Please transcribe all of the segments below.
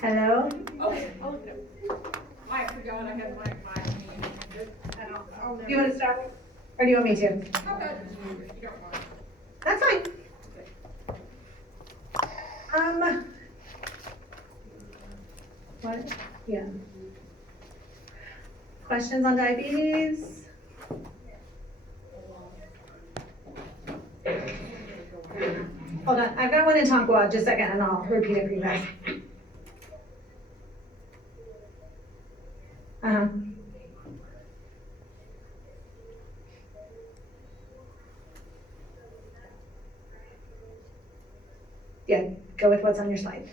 Hello? Oh, I forgot I had my hand. Do you want to start? Or do you want me to? How about you, if you don't mind? That's fine. What? Yeah. Questions on diabetes? Hold on, I've got one in Tonkawa, just a second, and I'll repeat it for you guys. Uh-huh. Yeah, go with what's on your slide.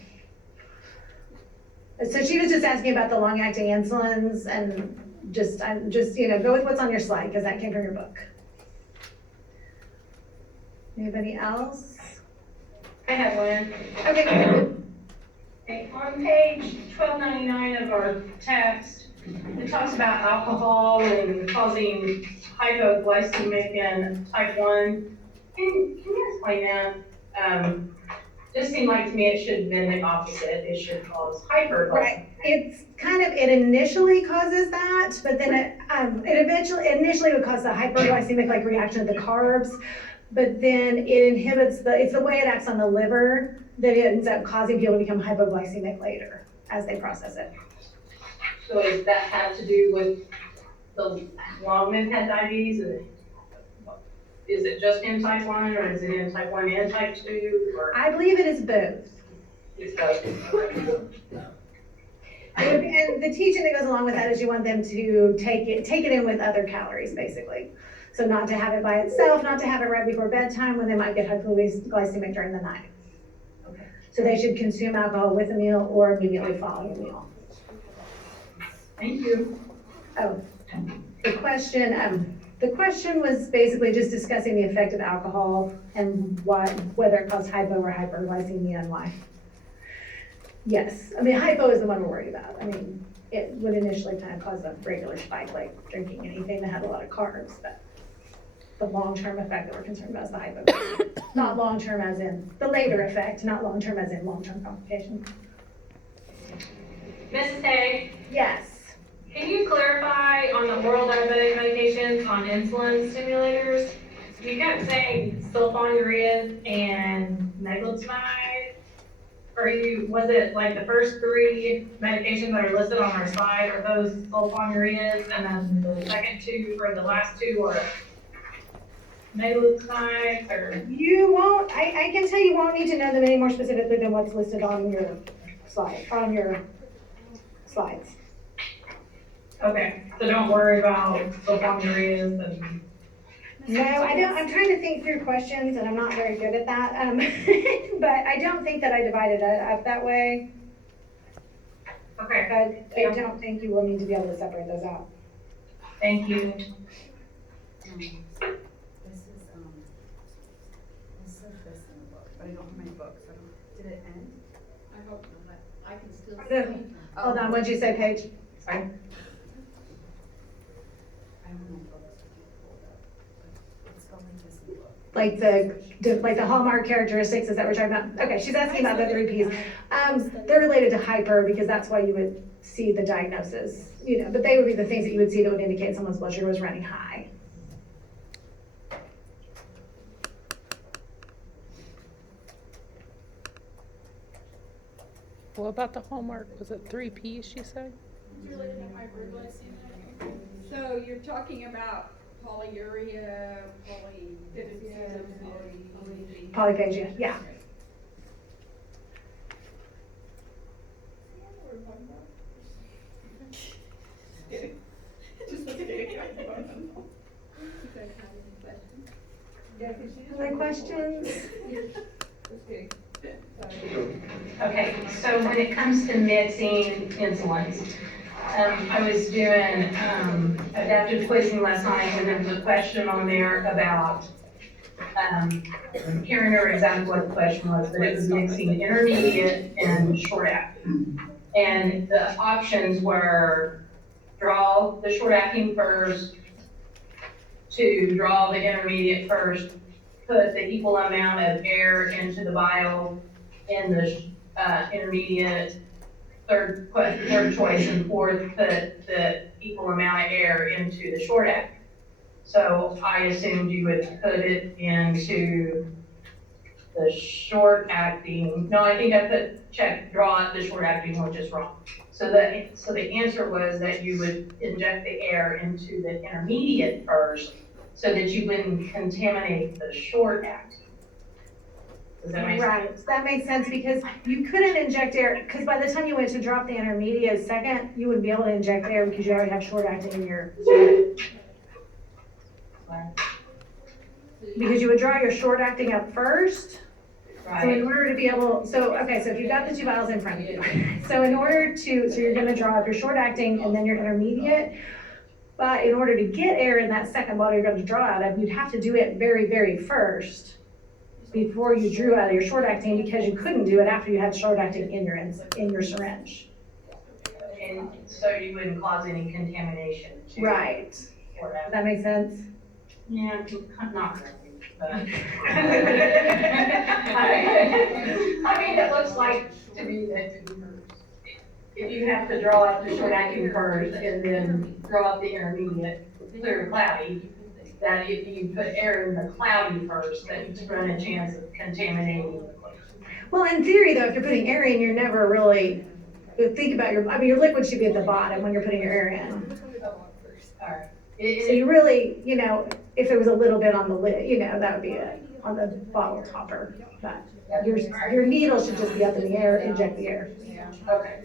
So she was just asking about the long-acting insulins and go with what's on your slide, because that came from your book. Anybody else? I have one. Okay, Okay, on page 1299 of our text, it talks about alcohol and causing hypoglycemic in type 1. Can you explain that? Just seemed like to me it should have been the opposite. It should cause hyperglycemia. right. It initially causes that, but then it initially would cause the hyperglycemic like reaction to the carbs, but then it inhibits it's the way it acts on the liver that it ends up causing people to become hypoglycemic later as they process it. So does that have to do with the long men had diabetes? Is it just in type 1 or is it in type 1 and type 2? Or I believe it is both. it's both? And the teaching that goes along with that is you want them to take it in with other calories, basically. So not to have it by itself, not to have it right before bedtime when they might get hypoglycemic during the night. Okay. So they should consume alcohol with a meal or immediately following a meal. Thank you. Oh, the question was basically just discussing the effect of alcohol and whether it caused hypo or hyperglycemia and why. Yes, I mean, hypo is the one we're worried about. I mean, it would initially kind of cause a regular spike, like drinking anything that had a lot of carbs, but the long-term effect that we're concerned about is the hypo. Not long-term as in the later effect, not long-term as in long-term complications. Mrs. Hay, Yes. can you clarify on the oral diabetic medications on insulin stimulators? You kept saying sulfonylurea and meglitide. Was it like the first 3 medications that are listed on our slide, are those sulfonylureas, and then the second 2 or the last 2 are meglitide, or? You won't, I can tell you won't need to know them any more specifically than what's listed on your slides. Okay, so don't worry about sulfonylureas and. No, I don't, I'm trying to think through questions and I'm not very good at that. But I don't think that I divided it up that way, Okay, but I don't think you will need to be able to separate those out. thank you. This says this in the book, but I don't have my book, so did it end? I hope not. I can still The- see. Hold on, what'd you say, Paige? I don't have my book. It's spelled like this in the book. Like the hallmark characteristics, is that what we're talking about? Okay, she's asking about the 3 Ps. They're related to hyper because that's why you would see the diagnosis, but they would be the things that you would see that would indicate someone's blood sugar was running high. What about the hallmark? Was it 3 Ps, she said? Related to hyperglycemia. So you're talking about polyuria, polyphysia, Polyphagia, yeah. Other questions? Okay, so when it comes to mixing insulins, I was doing adaptive quizzing last night, and there was a question on there about, can't remember exactly what the question was, but it was mixing intermediate and short acting. And the options were draw the short acting first, to draw the intermediate first, put the equal amount of air into the vial in the, intermediate, third choice, and fourth, put the equal amount of air into the short acting. So I assumed you would put it into the short acting, no, I think I put draw the short acting one just wrong. So the answer was that you would inject the air into the intermediate first, so that you wouldn't contaminate the short acting. Does that make sense? Right, so that makes sense because you couldn't inject air, because by the time you went to drop the intermediate second, you wouldn't be able to inject air because you already have short acting in your syringe. Because you would draw your short acting up first. So in Right, order to be able, so if you've got the two vials in front of you, so in order to, so you're gonna draw up your short acting and then your intermediate. But in order to get air in that second bottle you're gonna draw out of, you'd have to do it very, very first before you drew out of your short acting, because you couldn't do it after you had short acting in your syringe. and so you wouldn't cause any contamination to. Right. Short Does acting. that make sense? Yeah, not really, but. I mean, it looks like to me that if you have to draw up the short acting first and then draw up the intermediate, clear cloudy, that if you put air in the cloudy first, that you run a chance of contaminating the liquid. Well, in theory though, if you're putting air in, you're never really, think about your liquid should be at the bottom when you're putting your air in. Alright. So you really, if there was a little bit on the lid, that would be it, on the bottle topper. But your needle should just be up in the air, inject the air. Okay,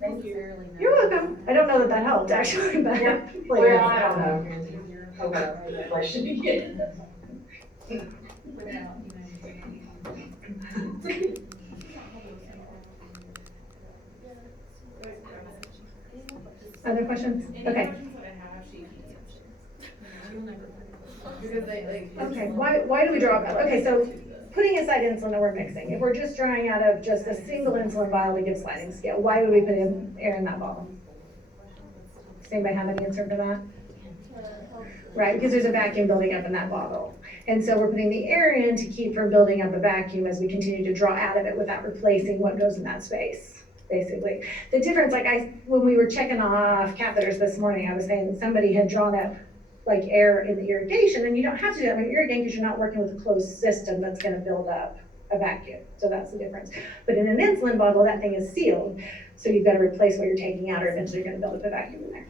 thank you. You're welcome. I don't know that helped actually, but. Well, I don't know. Okay, that question again. Other questions? Okay. Okay, why do we draw out? Okay, so putting aside insulin that we're mixing, if we're just drawing out of just a single insulin vial to give sliding scale, why would we put in air in that bottle? Does anybody have an answer for that? Right, because there's a vacuum building up in that bottle. And so we're putting the air in to keep from building up a vacuum as we continue to draw out of it without replacing what goes in that space, basically. The difference, when we were checking off catheters this morning, I was saying that somebody had drawn up like air in the irrigation, and you don't have to do that when you're irrigating because you're not working with a closed system that's gonna build up a vacuum. So that's the difference. But in an insulin bottle, that thing is sealed. So you've got to replace what you're taking out, or eventually you're gonna build up a vacuum in there.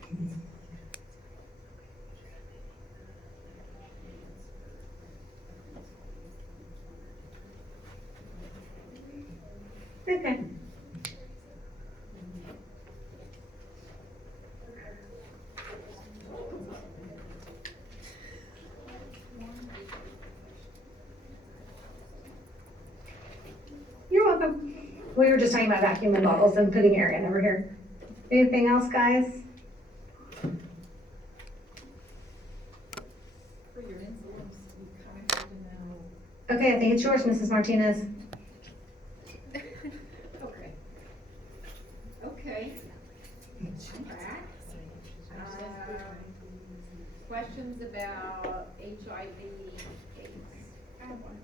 Okay. You're welcome. We were just talking about vacuuming bottles and putting air in over here. Anything else, guys? For your insulins, we kind of need to know. Okay, I think it's yours, Mrs. Martinez. Okay. Okay. Back. Questions about HIV AIDS? I have one.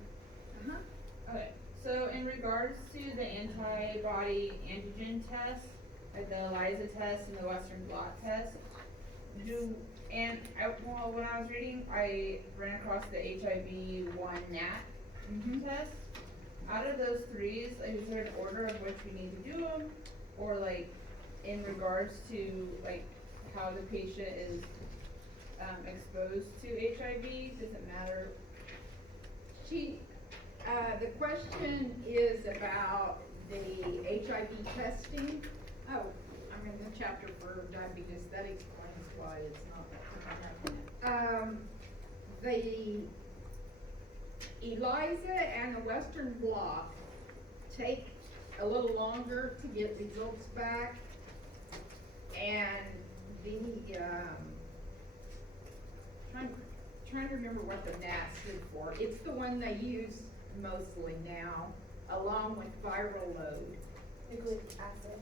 Okay, so in regards to the antibody antigen test, like the ELISA test and the Western blot test, when I was reading, I ran across the HIV-1 NAT test. Out of those three, is there an order of which we need to do them? Or in regards to how the patient is exposed to HIV, does it matter? The question is about the HIV testing. Oh, I'm in the chapter for diabetes, that explains why it's not. The ELISA and the Western blot take a little longer to get results back. And the, trying to remember what the NAT stood for. It's the one they use mostly now, along with viral load. Nucleic acid.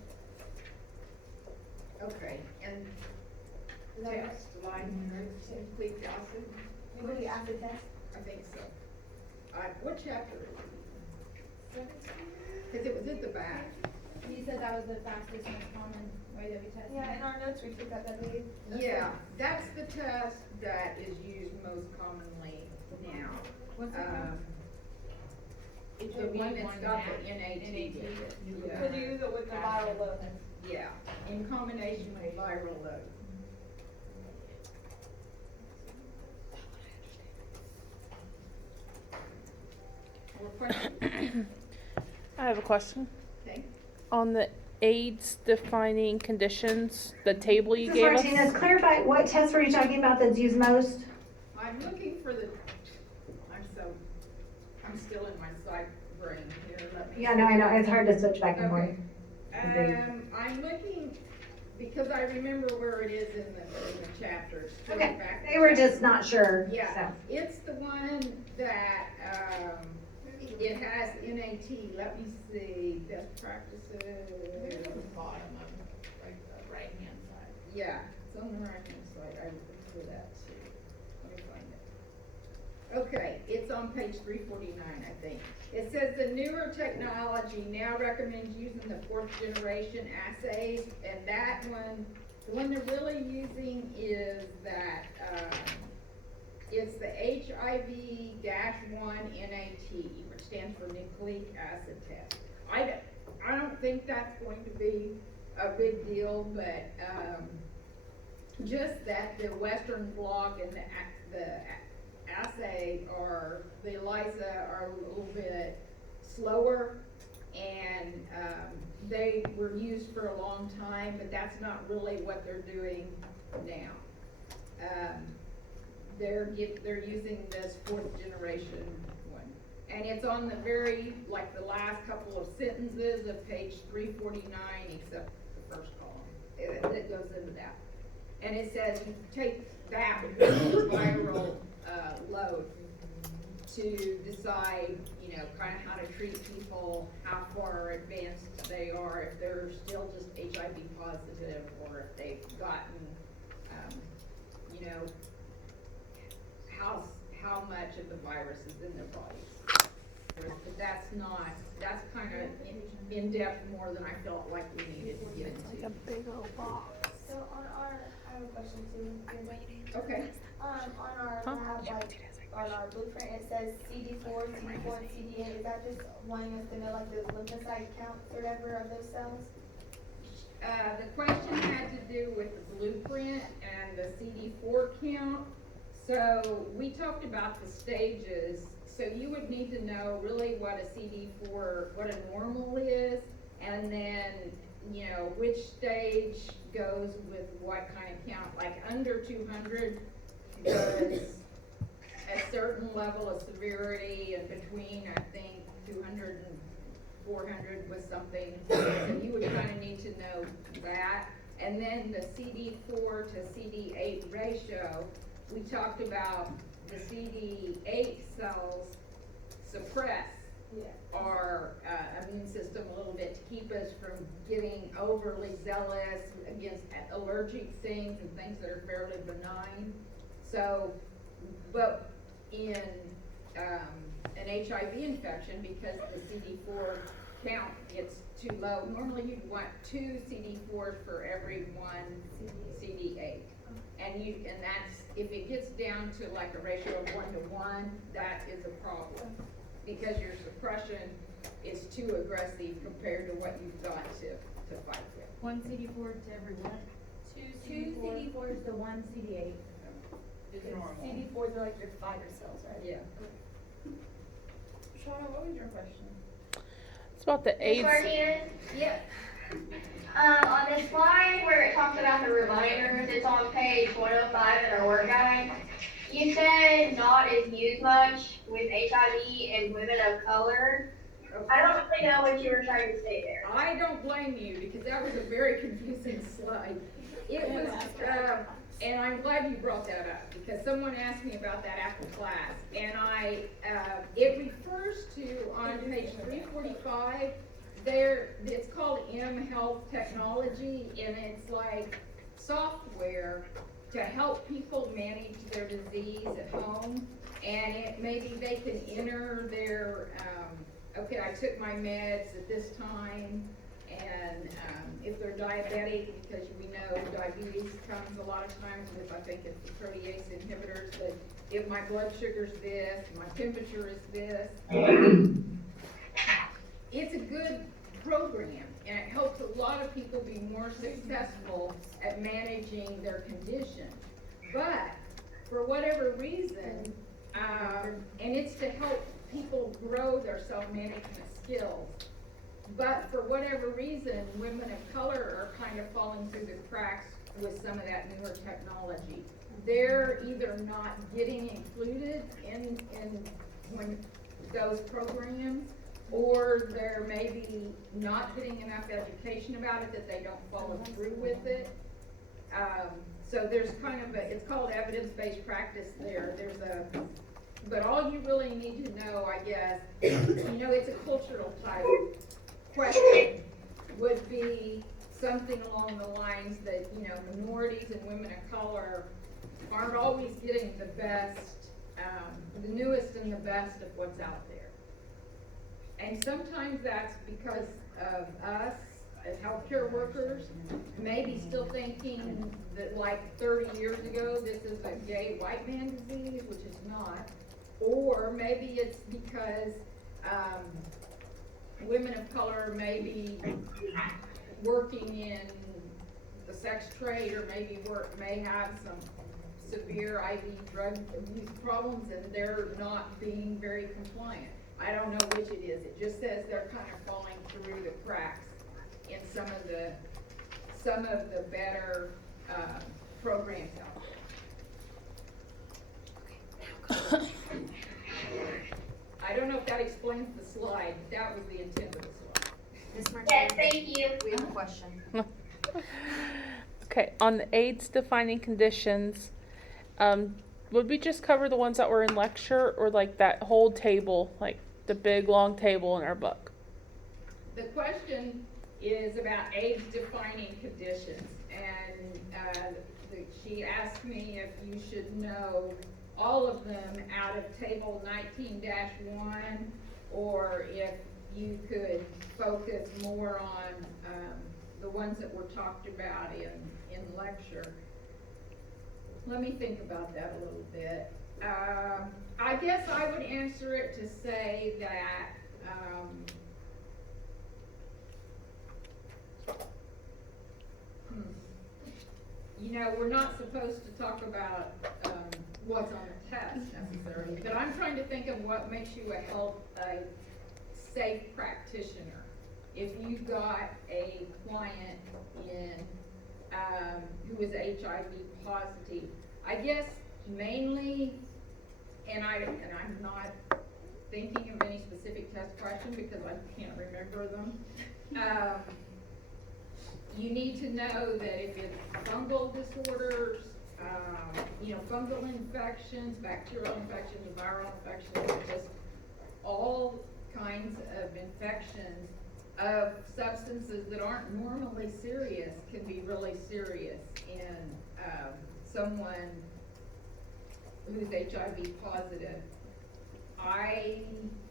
Okay, and test line, nucleic acid, Nucleic acid test. I think so. What chapter is it? Cause it was at the back. You said that was the fastest, most common way that we test. Yeah, in our notes, we took that we. Yeah, that's the test that is used most commonly now. What's it called? It's the one that's got the NAT. Yeah. Could you use it with the viral load? Yeah, in combination with viral load. More questions? I have a question. Okay. On the AIDS defining conditions, the table you Mrs. gave us. Martinez, clarify, what test were you talking about that's used most? I'm looking for the, I'm still in my psych brain here, let me. Yeah, no, I know, it's hard to switch back and forth. Okay. I'm looking, because I remember where it is in the chapters. Okay, Back they were just not sure, Yeah, so. it's the one that, it has NAT, let me see, best practices. Bottom of, like, the right-hand side. Yeah, it's on the right hand side, I looked for that too. Let me find it. Okay, it's on page 349, I think. It says the newer technology now recommends using the 4th generation assays, and that one, the one they're really using is that, it's the HIV-1 NAT, which stands for nucleic acid test. I don't think that's going to be a big deal, but, just that the Western blot and the assay or the ELISA are a little bit slower, and, they were used for a long time, but that's not really what they're doing now. They're using this 4th generation one. And it's on the very, like the last couple of sentences of page 349, except the first column. It goes into that. And it says you take that viral load to decide, you know, kind of how to treat people, how far advanced they are, if they're still just HIV positive, or if they've gotten, you know, how much of the virus is in their bodies. But that's kind of in depth more than I felt like we needed to get Like a into. big old box. So on our, I have a question too. Okay, On our Huh? lab, like, on our blueprint, it says CD4, CD4, and CD8. Is that just wanting us to know like the lymphocyte counts or whatever of those cells? the question had to do with the blueprint and the CD4 count. So we talked about the stages, so you would need to know really what a CD4, what a normal is, and then, you know, which stage goes with what kind of count, like under 200 was a certain level of severity, and between, I think, 200 and 400 was something, so you would kind of need to know that. And then the CD4 to CD8 ratio, we talked about the CD8 cells suppress our immune system a little bit to keep us from getting overly zealous against allergic things and things that are fairly benign. So, but in an HIV infection, because the CD4 count gets too low, normally you'd want 2 CD4s for every 1 CD8. And that's, if it gets down to like a ratio of 1 to 1, that is a problem. Because your suppression is too aggressive compared to what you've got to fight with. 1 CD4 to every one. 2 CD4s to 1 CD8. It's normal. CD4s are like your fighter cells, right? Yeah. Shauna, what was your question? It's about the Ms. AIDS. Martinez, Yeah. on the slide where it talks about the reminders, it's on page 105 in our work guide. You said not is used much with HIV and women of color. I don't really know what you were trying to say there. I don't blame you, because that was a very confusing slide. It was, and I'm glad you brought that up, because someone asked me about that after class. And it refers to, on page 345, it's called M Health Technology, and it's like software to help people manage their disease at home. And maybe they can enter their, okay, I took my meds at this time, and if they're diabetic, because we know diabetes comes a lot of times with, I think it's the protease inhibitors, but if my blood sugar's this, my temperature is this, it's a good program, and it helps a lot of people be more successful at managing their condition. But for whatever reason, and it's to help people grow their self-management skills. But for whatever reason, women of color are kind of falling through the cracks with some of that newer technology. They're either not getting included in those programs, or they're maybe not getting enough education about it that they don't follow through with it. So there's kind of it's called evidence-based practice there. But all you really need to know, I guess, it's a cultural type question, would be something along the lines that, minorities and women of color aren't always getting the best, the newest and the best of what's out there. And sometimes that's because of us as healthcare workers, maybe still thinking that like 30 years ago, this is a gay white man disease, which is not. Or maybe it's because women of color may be working in the sex trade, or may have some severe IV drug abuse problems, and they're not being very compliant. I don't know which it is. It just says they're kind of falling through the cracks in some of the better programs out there. I don't know if that explains the slide. That was the intent of the slide. Ms. Yes, Martinez, thank you. we have a question. Okay, on the AIDS defining conditions, would we just cover the ones that were in lecture, or like that whole table, like the big long table in our book? The question is about AIDS defining conditions, and she asked me if you should know all of them out of table 19-1, or if you could focus more on the ones that were talked about in lecture. Let me think about that a little bit. I guess I would answer it to say that we're not supposed to talk about what's on the test necessarily, but I'm trying to think of what makes you a safe practitioner. If you've got a client who is HIV positive, I guess mainly, and I'm not thinking of any specific test question because I can't remember them. You need to know that if it's fungal disorders, fungal infections, bacterial infections, viral infections, just all kinds of infections of substances that aren't normally serious can be really serious in someone who's HIV positive.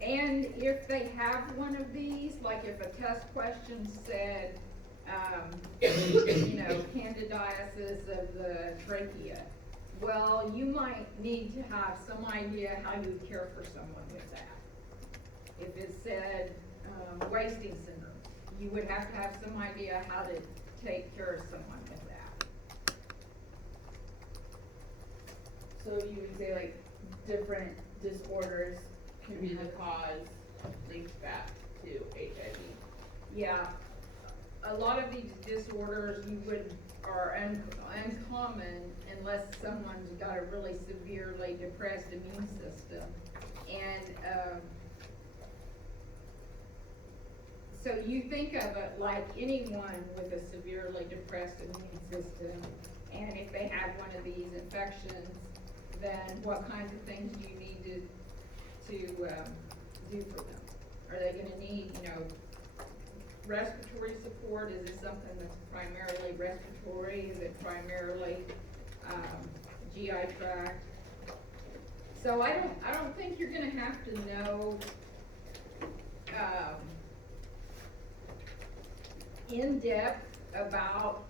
And if they have one of these, like if a test question said, candidiasis of the trachea, well, you might need to have some idea how you would care for someone with that. If it said wasting syndrome, you would have to have some idea how to take care of someone with that. So you would say like different disorders can be the cause linked back to HIV. Yeah, a lot of these disorders are uncommon unless someone's got a really severely depressed immune system. And so you think of it like anyone with a severely depressed immune system, and if they have one of these infections, then what kinds of things do you need to do for them? Are they gonna need, respiratory support? Is it something that's primarily respiratory? Is it primarily GI tract. So I don't think you're gonna have to know, in depth about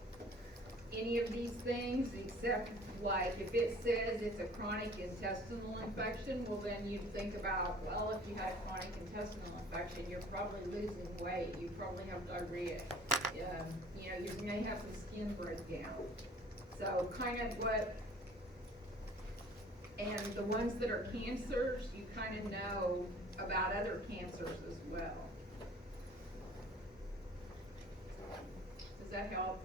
any of these things, except like if it says it's a chronic intestinal infection, well then you think about, well, if you had a chronic intestinal infection, you're probably losing weight, you probably have diarrhea, you know, you may have some skin breakdown. So kind of what, and the ones that are cancers, you kind of know about other cancers as well. Does that help?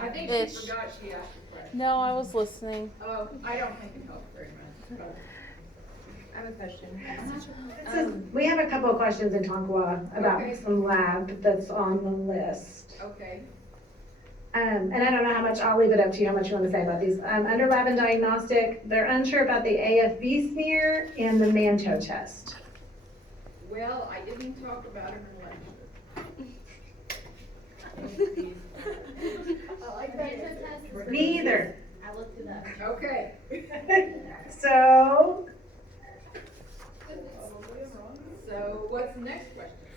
I think she Ish. forgot she asked a question. No, I was listening. Oh, I don't think it helped very much. but- I have a question. It says, we have a couple of questions in Tonkawa about Okay. some lab that's on the list. Okay, And I don't know how much, I'll leave it up to you, how much you want to say about these. Under lab and diagnostic, they're unsure about the AFB smear and the Manto test. well, I didn't talk about it in lecture. I like that. Test is Me either. I looked it up. Okay. So, So what's the next question?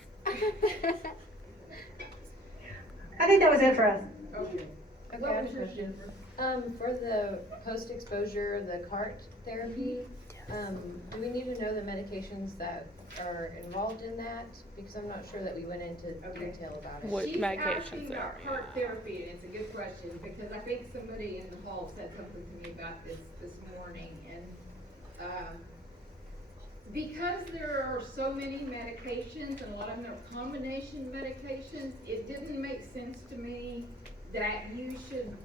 I think that was it for us. Okay. Okay, What I have was a yours, question. Jennifer? For the post-exposure, the CART therapy, do we need to know the medications that are involved in that? Because I'm not sure that we went into Okay. detail about it. What She's medications asking there about are, heart yeah. therapy, and it's a good question, because I think somebody in the hall said something to me about this morning, and, because there are so many medications, and a lot of them are combination medications, it didn't make sense to me that you should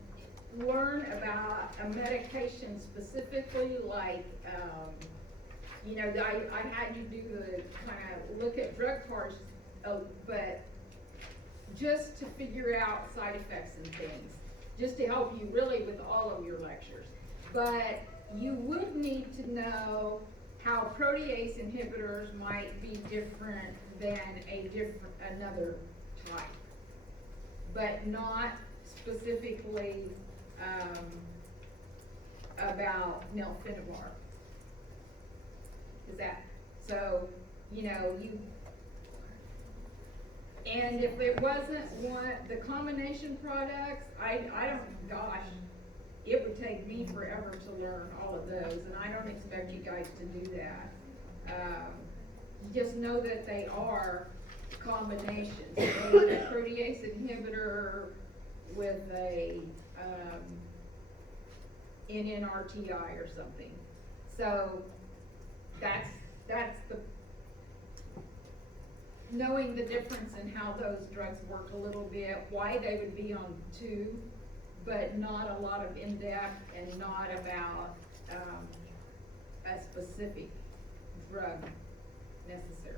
learn about a medication specifically, like, you know, I had you do the kind of look at drug cards, but just to figure out side effects and things, just to help you really with all of your lectures. But you would need to know how protease inhibitors might be different than another type, but not specifically, about nelfenibart. Is that, so, you know, and if it wasn't the combination products, I don't, gosh, it would take me forever to learn all of those, and I don't expect you guys to do that. Just know that they are combinations. So a protease inhibitor with a, NNRTI or something. So, that's the, knowing the difference in how those drugs work a little bit, why they would be on two, but not a lot of in-depth and not about, a specific drug necessary.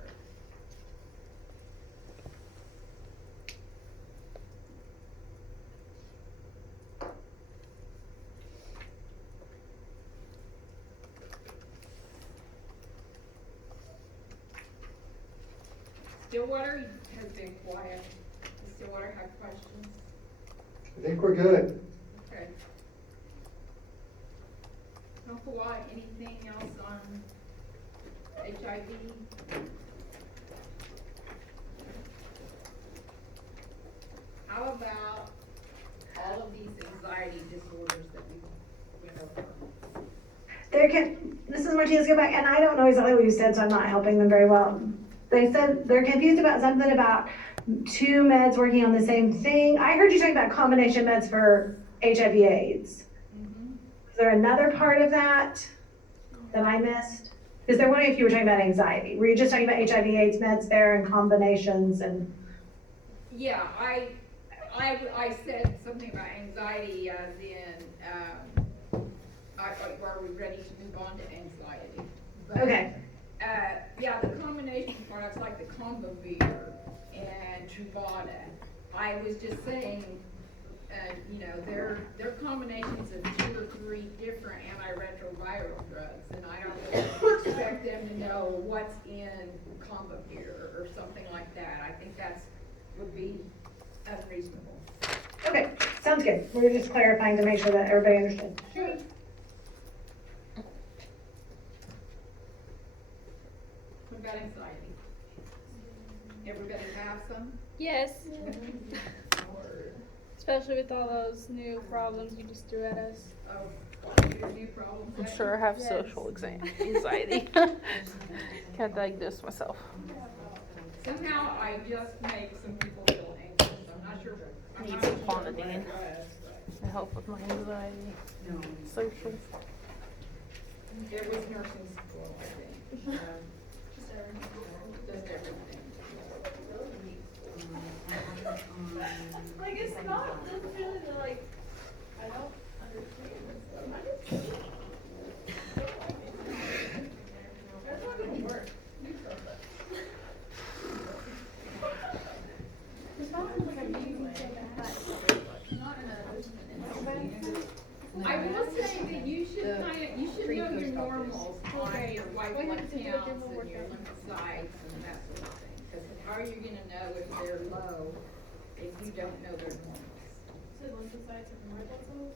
Stillwater has been quiet. Does Stillwater have questions? I think we're good. Okay. Uncle Watt, anything else on HIV? How about all of these anxiety disorders that we went over? Mrs. Martinez, go back, and I don't know exactly what you said, so I'm not helping them very well. They said they're confused about something about two meds working on the same thing. I heard you talking about combination meds for HIV AIDS. Is there another part of that I missed? Because they're wondering if you were talking about anxiety. Were you just talking about HIV AIDS meds there and combinations and? Yeah, I said something about anxiety as in, are we ready to move on to anxiety? But, Okay. Yeah, the combination products like the Combivir and Truvada, I was just saying, you know, they're combinations of 2 or 3 different antiretroviral drugs, and I don't really expect them to know what's in Combivir or something like that. I think would be unreasonable. Okay, Sounds good. We were just clarifying to make sure that everybody understood. Sure. What about anxiety? Everybody have some? Yes. Especially with all those new problems you just threw at us. Oh, your new problems? I'm sure I have Yes. social anxiety. Can't diagnose myself. Somehow I just make some people feel anxious, I'm not sure. I'm Need not some sure Clonidine. what it was, To help with my anxiety. Social. but It was nursing school, I think. Just everything. Like, it's not really like, I don't understand. That's not gonna work. I will say that you should you should know your normals on your white blood counts and your lymphocytes and that sort of thing. Because how are you gonna know if they're low if you don't know their normals? So lymphocytes are from red blood cells?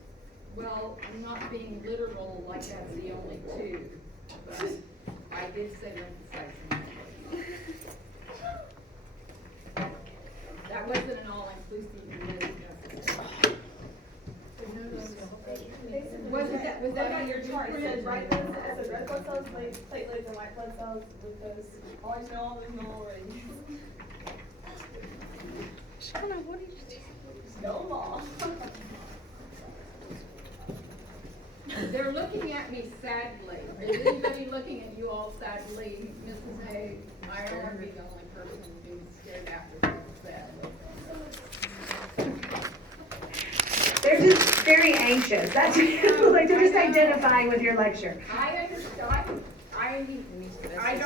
Well, I'm not being literal like that's the only two, but I did say lymphocytes and red blood. That wasn't an all-inclusive list necessarily. Was that on your chart? It said red blood cells, platelets, and white blood cells, glucose, all I know all the normal ranges. Shauna, what did you do? No law. They're looking at me sadly. Is anybody looking at you all sadly? Mrs. Hay, I don't want to be the only person who's scared after sadly. They're just very anxious. That's, like, they're just identifying with your lecture. I understand, I don't